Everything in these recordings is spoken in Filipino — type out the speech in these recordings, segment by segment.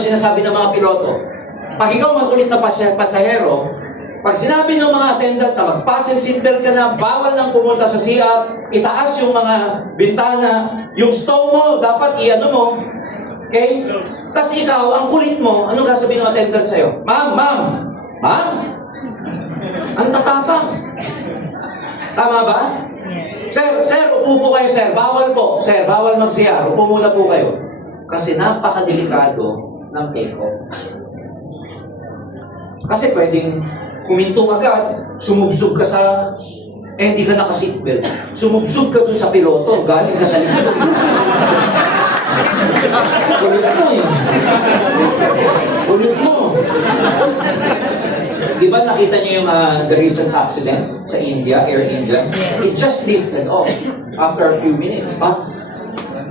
Sinasabi ng mga piloto, pag ikaw makulit na pasahero, pag sinabi ng mga attendant na mag-fasten seatbelt ka na, bawal nang pumunta sa CR, itaas yung mga bintana, yung stove mo, dapat i-ano mo. Okay? Tapos ikaw, ang kulit mo, anong sasabihin ng attendant sa'yo? Ma'am, ma'am, ma'am, ang tatapang. Tama ba? Sir, upo po kayo, sir. Bawal po. Sir, bawal mag-CR. Upo muna po kayo. Kasi napakadelikado ng take-off. Kasi pwedeng kuminto agad, sumubsog ka sa, hindi ka naka-seatbelt. Sumubsog ka dun sa piloto, galing ka sa likod. Ulit mo eh. Ulit mo. Di ba nakita niyo yung the recent accident sa India, Air India? It just lifted off after a few minutes, but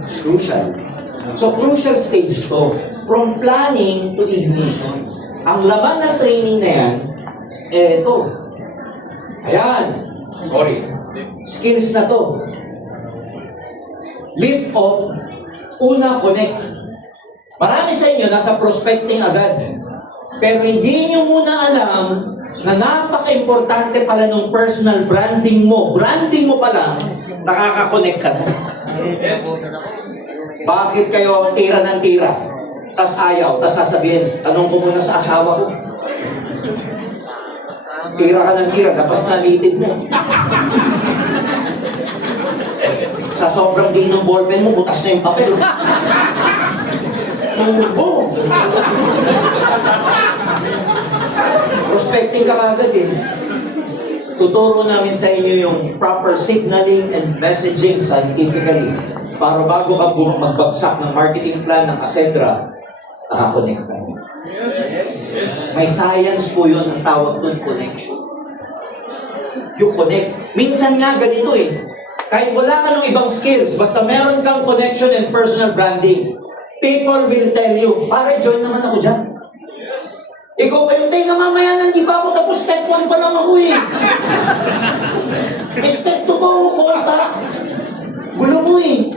it's crucial. So crucial stage to, from planning to ignition. Ang laman ng training na yan, eto. Ayan. Sorry. Skills na to. Lift off. Una, connect. Marami sa inyo nasa prospecting agad. Pero hindi nyo muna alam na napaka-importante pala nung personal branding mo. Branding mo pala, nakaka-connect ka na. Yes. Bakit kayo tira ng tira? Tas ayaw, tas sasabihin, tanong ko muna sa asawa ko. Tira ka ng tira, tapos nalitid na. Sa sobrang din ng ballpen mo, butas na yung papel. Turbo. Prospecting ka kagad eh. Tuturo namin sa inyo yung proper signaling and messaging scientifically para bago ka magbagsak ng marketing plan ng Acedra, nakakonect ka. May science po yun, ang tawag doon, connection. You connect. Minsan nga ganito eh. Kahit wala ka ng ibang skills, basta meron kang connection and personal branding, people will tell you, pare, join naman ako dyan. Ikaw pa yung, teka mamaya, hindi pa ako tapos, step 1 pa lang ako eh. May step 2 pa ako, contact. Gulo mo eh.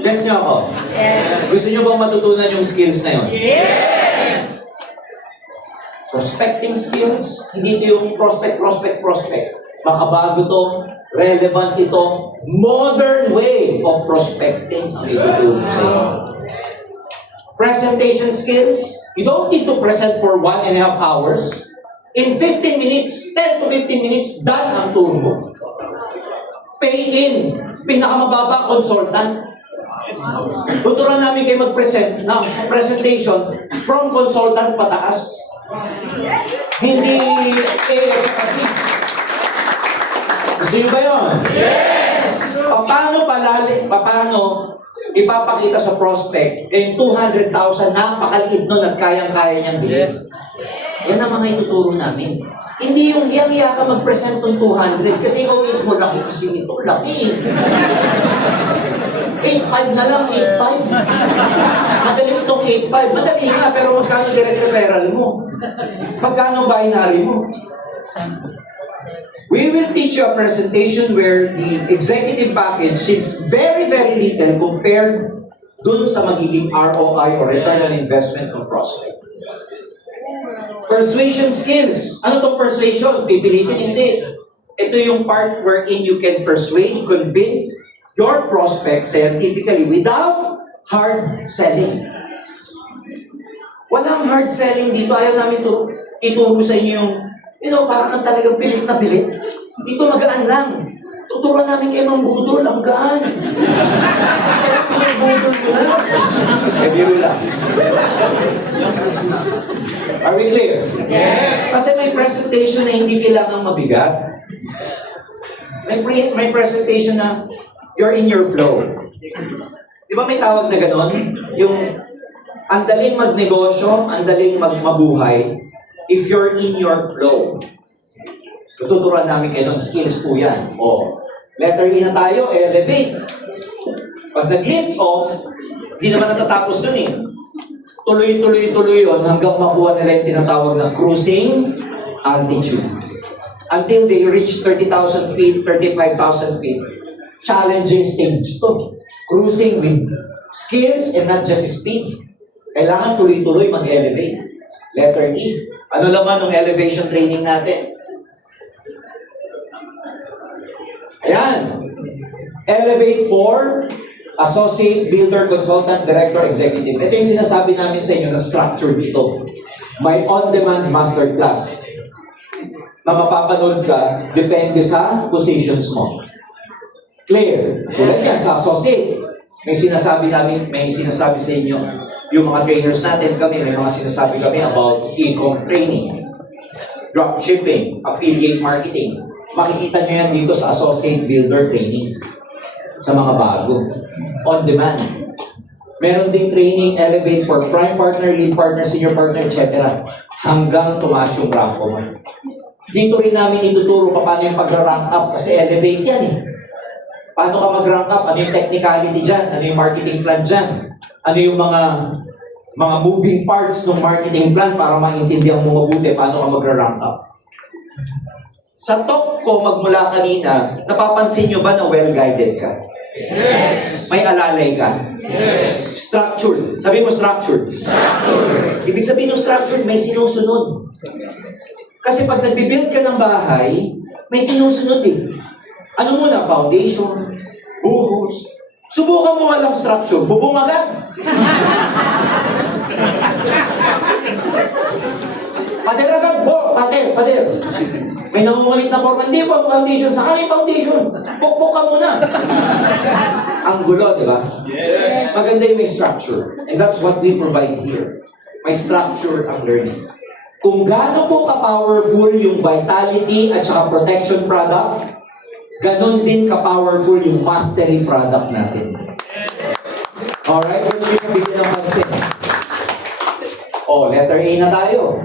Gets niyo ako? Yes. Gusto niyo bang matutunan yung skills na yun? Yes! Prospecting skills, hindi ito yung prospect. Makabago to, relevant ito, modern way of prospecting ang itutulong sa inyo. Presentation skills, you don't need to present for 1.5 hours. In 15 minutes, 10 to 15 minutes, done ang tour mo. Pay in, pinakamababa consultant. Tuturuan namin kayo mag-present ng presentation from consultant pataas. Hindi gusto nyo ba yun? Yes! Paano ipapakita sa prospect yung 200,000 napakaliit nun at kayang-kaya niyang bilhin? Yan ang mga ituturo namin. Hindi yung hiyang-hiya ka mag-present ng 200 kasi ikaw mismo laki kasi nito. Laki. 8.5 na lang, 8.5. Madali itong 8.5. Madali nga, pero magkano direct referral mo? Magkano binary mo? We will teach you a presentation where the executive package seems very, very little compared dun sa magiging ROI or return on investment ng prospect. Persuasion skills. Ano itong persuasion? Pipilitin, hindi. Ito yung part wherein you can persuade, convince your prospect scientifically without hard selling. Walang hard selling dito. Ayaw namin ituro sa inyo yung, parang kang talagang pilit na pilit. Dito magaan lang. Tuturuan namin kayo ng budol, ang gaan. Pero budol mo na. Biro lang. Are we clear? Yes. Kasi may presentation na hindi kailangang mabigat. May presentation na you're in your flow. Di ba may tawag na ganon? Yung ang daling magnegosyo, ang daling mabuhay, if you're in your flow. Tututuruan namin kayo ng skills po yan. Letter E na tayo, elevate. Pag nag-lift off, di naman natatapos dun eh. Tuloy-tuloy yun hanggang makuha nila yung tinatawag na cruising altitude. Until they reach 30,000 feet, 35,000 feet. Challenging stage to. Cruising with Skills and not just speed. Kailangan tuloy-tuloy mag-elevate. Letter E. Ano naman ng elevation training natin? Ayan. Elevate for Associate, Builder, Consultant, Director, Executive. Ito yung sinasabi namin sa inyo na structure dito. May on-demand masterclass na mapapanood ka depende sa positions mo. Clear? Tulad yan, sa Associate. May sinasabi sa inyo, yung mga trainers natin kami, may mga sinasabi kami about e-com training, dropshipping, affiliate marketing. Makikita nyo yan dito sa Associate Builder Training. Sa mga bago. On demand. Meron ding training, elevate for prime partner, lead partner, senior partner, etc. Hanggang tumaas yung rank mo. Dito rin namin ituturo paano yung pag-rank up kasi elevate yan eh. Paano ka mag-rank up? Ano yung technicality dyan? Ano yung marketing plan dyan? Ano yung mga moving parts ng marketing plan para maintindihan mo mabuti paano ka mag-rank up? Sa talk ko magmula kanina, napapansin nyo ba na well-guided ka? Yes. May alalay ka? Yes. Structured. Sabi mo structured. Structure. Ibig sabihin ng structured, may sinusunod. Kasi pag nagbibuild ka ng bahay, may sinusunod eh. Ano muna? Foundation, buhos. Subukan mo walang structure, bubong agad. Pader agad, pader. May nangungulit na forma, hindi pa foundation, saka yung foundation. Pukpok ka muna. Ang gulo, di ba? Yes. Maganda yung may structure. And that's what we provide here. May structure ang learning. Kung gaano po ka-powerful yung vitality at saka protection product, ganon din ka-powerful yung mastery product natin. Alright? Huwag nyo yung bigyan ng pansin. Letter A na tayo.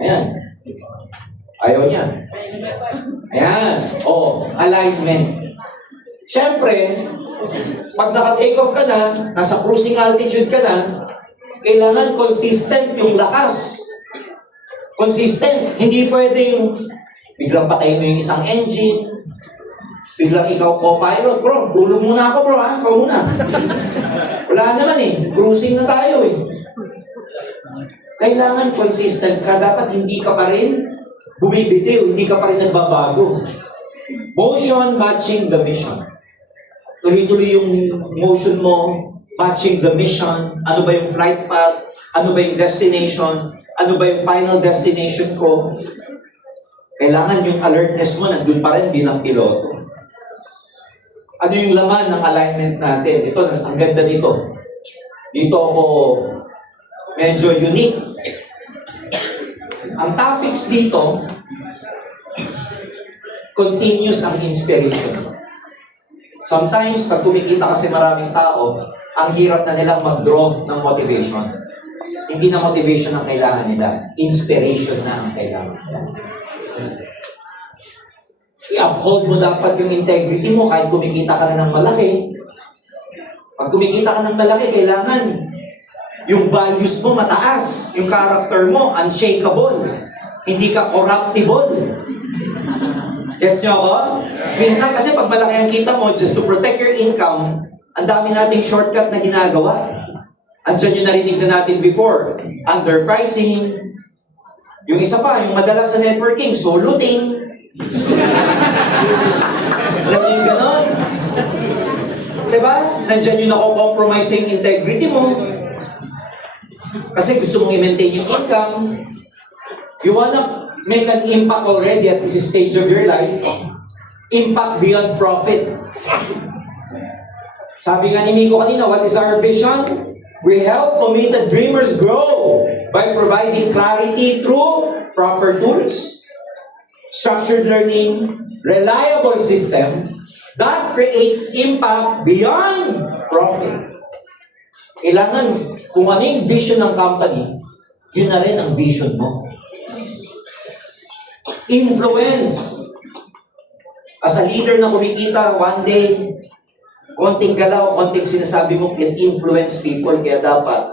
Ayan. Ayaw niya. Ayan. Alignment. Siyempre, pag naka-take off ka na, nasa cruising altitude ka na, kailangan consistent yung lakas. Consistent. Hindi pwedeng biglang patay mo yung isang engine, biglang ikaw co-pilot. Bro, tulog muna ako bro ha, ikaw muna. Wala naman eh, cruising na tayo eh. Kailangan consistent ka, dapat hindi ka pa rin bumibitiw, hindi ka pa rin nagbabago. Motion matching the mission. Tuloy-tuloy yung motion mo, matching the mission. Ano ba yung flight path? Ano ba yung destination? Ano ba yung final destination ko? Kailangan yung alertness mo nandun pa rin bilang piloto. Ano yung laman ng alignment natin? Ito, ang ganda dito. Dito ako medyo unique. Ang topics dito, continuous ang inspiration. Sometimes, pag kumikita kasi maraming tao, ang hirap na nilang mag-draw ng motivation. Hindi na motivation ang kailangan nila. Inspiration na ang kailangan nila. I-uphold mo dapat yung integrity mo kahit kumikita ka na ng malaki. Pag kumikita ka ng malaki, kailangan yung values mo mataas. Yung character mo, unshakable. Hindi ka corruptible. Gets nyo ako? Minsan kasi pag malaki ang kita mo, just to protect your income, ang dami nating shortcut na ginagawa. Andiyan yung narinig na natin before. Underpricing. Yung isa pa, yung madalas sa networking, soluting. Alam niyo yung ganon? Diba? Nandiyan yung nako-compromise yung integrity mo. Kasi gusto mong i-maintain yung income. You wanna make an impact already at this stage of your life. Impact beyond profit. Sabi nga ni Miko kanina, what is our vision? We help committed dreamers grow by providing clarity through proper tools, structured learning, reliable system that create impact beyond profit. Kailangan, kung ano yung vision ng company, yun na rin ang vision mo. Influence. As a leader na kumikita, one day, konting galaw, konting sinasabi mo can influence people, kaya dapat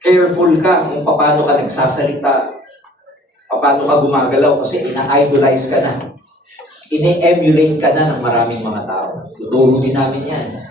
careful ka kung paano ka nagsasalita, paano ka gumagalaw kasi ina-idolize ka na. ine-emulate ka na ng maraming mga tao. Tuturo din namin yan.